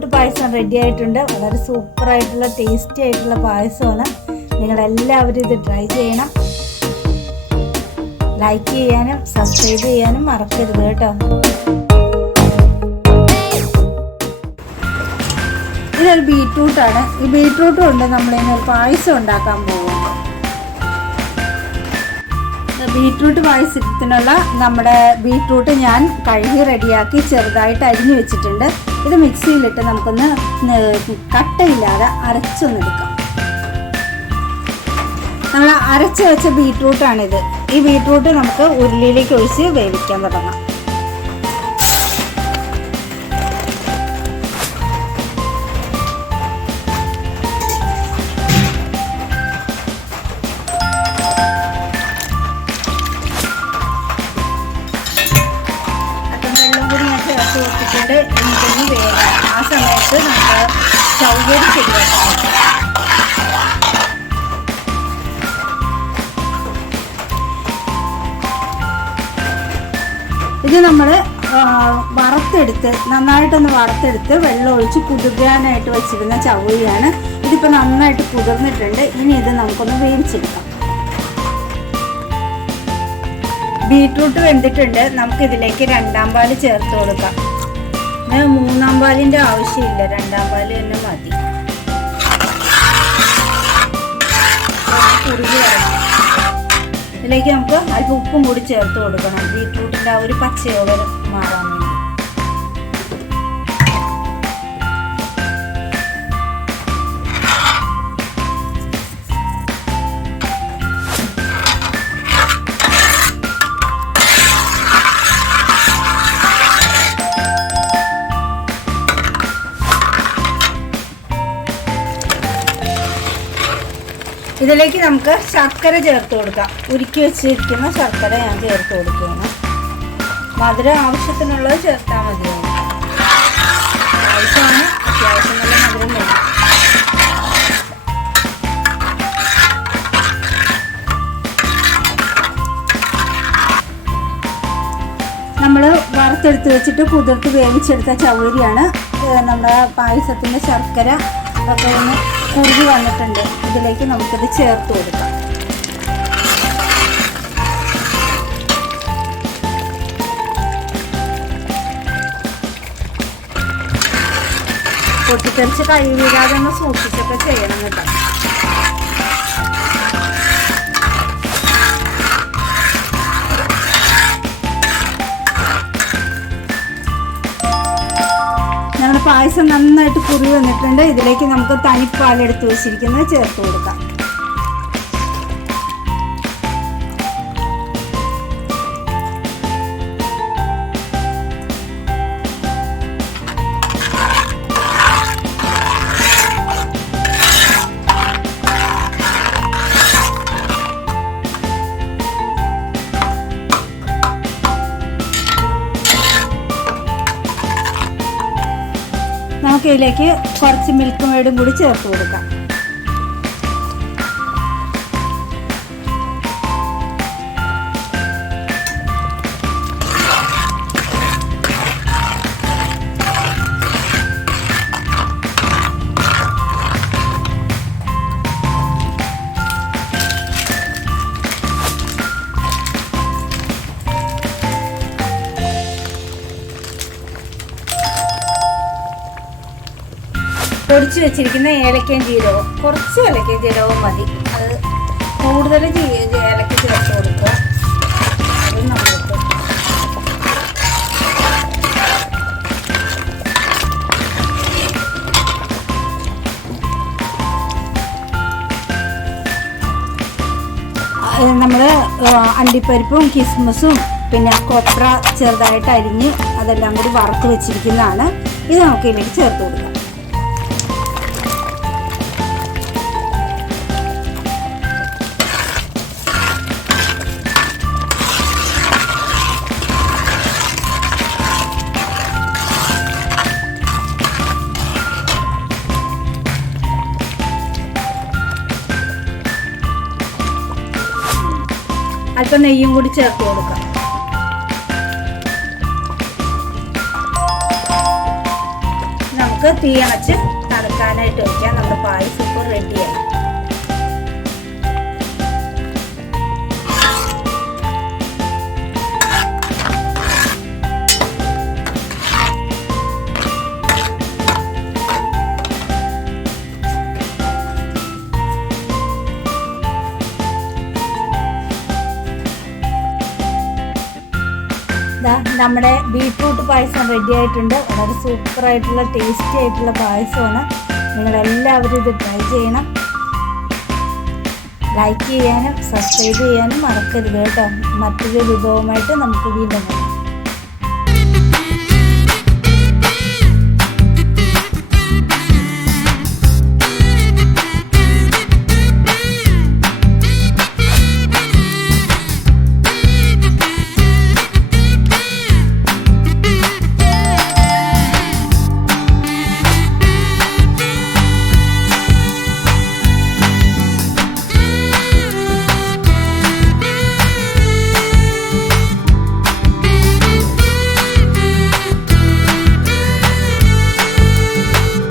Beetroot പായസം ready ആയിട്ടുണ്ട്. വളരെ സൂപ്പറായിട്ടുള്ള tasty ആയിട്ടുള്ള പായസമാണ്. നിങ്ങളെല്ലാവരും ഇത് ട്രൈ ചെയ്യണം. ലൈക്ക് ചെയ്യാനും സബ്സ്ക്രൈബ് ചെയ്യാനും മറക്കരുത് കേട്ടോ. ഇതൊരു ബീട്രൂട്ടാണ്. ഈ ബീട്രൂട്ട് കൊണ്ട് നമ്മളിന്നൊരു പായസം ഉണ്ടാക്കാൻ പോകുന്നത്. ബീട്രൂട്ട് പായസത്തിനുള്ള നമ്മുടെ ബീട്രൂട്ട് ഞാൻ കഴുകി റെഡിയാക്കി ചെറുതായിട്ട് അരിഞ്ഞു വെച്ചിട്ടുണ്ട്. ഇത് മിക്സിയിലിട്ട് നമുക്കൊന്ന് കട്ടയില്ലാതെ അരച്ചൊന്നെടുക്കാം. നമ്മൾ അരച്ച് വെച്ച ബീട്രൂട്ടാണിത്. ഈ ബീട്രൂട്ട് നമുക്ക് ഉരുളിയിലേക്ക് ഒഴിച്ച് വേവിക്കാൻ തുടങ്ങാം. വെച്ചിട്ടുണ്ട്. എനിക്കൊന്ന് വേഗം ആ സമയത്ത് നമുക്ക് ചൗവരി ശരിയാക്കാം. ഇത് നമ്മൾ വറുത്തെടുത്ത് നന്നായിട്ടൊന്ന് വറുത്തെടുത്ത് വെള്ളം ഒഴിച്ച് കുതിർക്കാനായിട്ട് വെച്ചിരുന്ന ചൗവരിയാണ്. ഇതിപ്പോൾ നന്നായിട്ട് കുതിർന്നിട്ടുണ്ട്. ഇനി ഇത് നമുക്കൊന്ന് വേവിച്ചെടുക്കാം. ബീട്രൂട്ട് വെന്തിട്ടുണ്ട്. നമുക്കിതിലേക്ക് രണ്ടാം പാല് ചേർത്ത് കൊടുക്കാം. മൂന്നാം പാലിൻ്റെ ആവശ്യമില്ല, രണ്ടാം പാല് തന്നെ മതി. കുറുകി വരണം. ഇതിലേക്ക് നമുക്ക് അല്പം ഉപ്പും കൂടി ചേർത്ത് കൊടുക്കണം. ബീട്രൂട്ടിൻ്റെ ആ ഒരു പച്ചയോടെ മാറാൻ വേണ്ടി. ഇതിലേക്ക് നമുക്ക് ശർക്കര ചേർത്ത് കൊടുക്കാം. ഉരുക്കി വെച്ചിരിക്കുന്ന ശർക്കര ഞാൻ ചേർത്ത് കൊടുക്കുകയാണ്. മധുരം ആവശ്യത്തിനുള്ളത് ചേർത്താൽ മതിയാവും. ആവശ്യമാണ്, അത്യാവശ്യം നല്ല മധുരം വേണം. നമ്മൾ വറുത്തെടുത്ത് വെച്ചിട്ട് കുതിർത്ത് വേവിച്ചെടുത്ത ചൗവരിയാണ്. നമ്മുടെ പായസത്തിൻ്റെ ശർക്കര ഒക്കെ ഒന്ന് കുറുകി വന്നിട്ടുണ്ട്. ഇതിലേക്ക് നമുക്കിത് ചേർത്ത് കൊടുക്കാം. പൊട്ടിത്തെറിച്ച് കൈ വീഴാതെ ഒന്ന് സൂക്ഷിച്ചൊക്കെ ചെയ്യണം കേട്ടോ. നമ്മുടെ പായസം നന്നായിട്ട് കുറുകി വന്നിട്ടുണ്ട്. ഇതിലേക്ക് നമുക്ക് തനിപ്പാലെടുത്ത് വെച്ചിരിക്കുന്നത് ചേർത്ത് കൊടുക്കാം. നമുക്ക് ഇതിലേക്ക് കുറച്ച് മിൽക്ക് മേഡും കൂടി ചേർത്ത് കൊടുക്കാം. പൊടിച്ച് വെച്ചിരിക്കുന്ന ഏലക്കയും ജീരകവും, കുറച്ച് ഏലക്കയും ജീരകവും മതി. അത് കൂടുതൽ ഏലക്ക ചേർത്ത് കൊടുക്കുക. അത് നമ്മൾക്ക് നമ്മൾ അണ്ടിപ്പരിപ്പും കിസ്മസും പിന്നെ കൊപ്ര ചെറുതായിട്ട് അരിഞ്ഞ് അതെല്ലാം കൂടി വറുത്ത് വെച്ചിരിക്കുന്നതാണ്. ഇത് നമുക്ക് ഇതിലേക്ക് ചേർത്ത് കൊടുക്കാം. അല്പം നെയ്യും കൂടി ചേർത്ത് കൊടുക്കാം. നമുക്ക് തീ അണച്ച് തണുക്കാനായിട്ട് വയ്ക്കാം. നമ്മുടെ പായസം ഇപ്പോൾ റെഡിയായി. നമ്മുടെ ബീട്രൂട്ട് പായസം റെഡി ആയിട്ടുണ്ട്. വളരെ സൂപ്പറായിട്ടുള്ള ടേസ്റ്റി ആയിട്ടുള്ള പായസമാണ്. നിങ്ങളെല്ലാവരും ഇത് ട്രൈ ചെയ്യണം. ലൈക്ക് ചെയ്യാനും സബ്സ്ക്രൈബ് ചെയ്യാനും മറക്കരുത് കേട്ടോ. മറ്റൊരു വിഭവമായിട്ട് നമുക്ക് വീണ്ടും കാണാം.